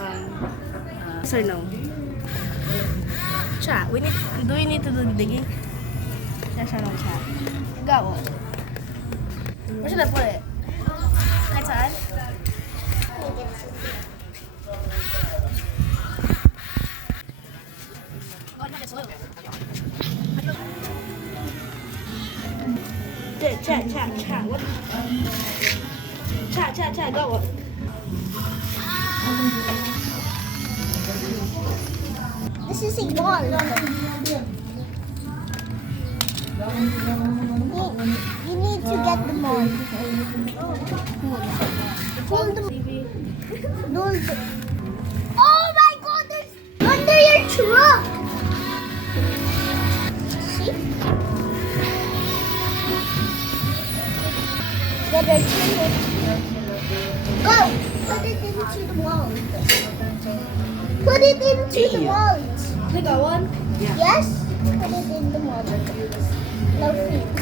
Yes or no? Chat, do we need to do the digging? Yes or no, chat? Got one. Where should I put it? Outside? Chat, what? Chat, got one. This is a ball. You need to get the ball. Hold the Oh my god, there's under your truck. See? Get a truck. Go! Put it into the wall. Put it into the wallet. They got one? Yes? Put it in the wallet. No feet.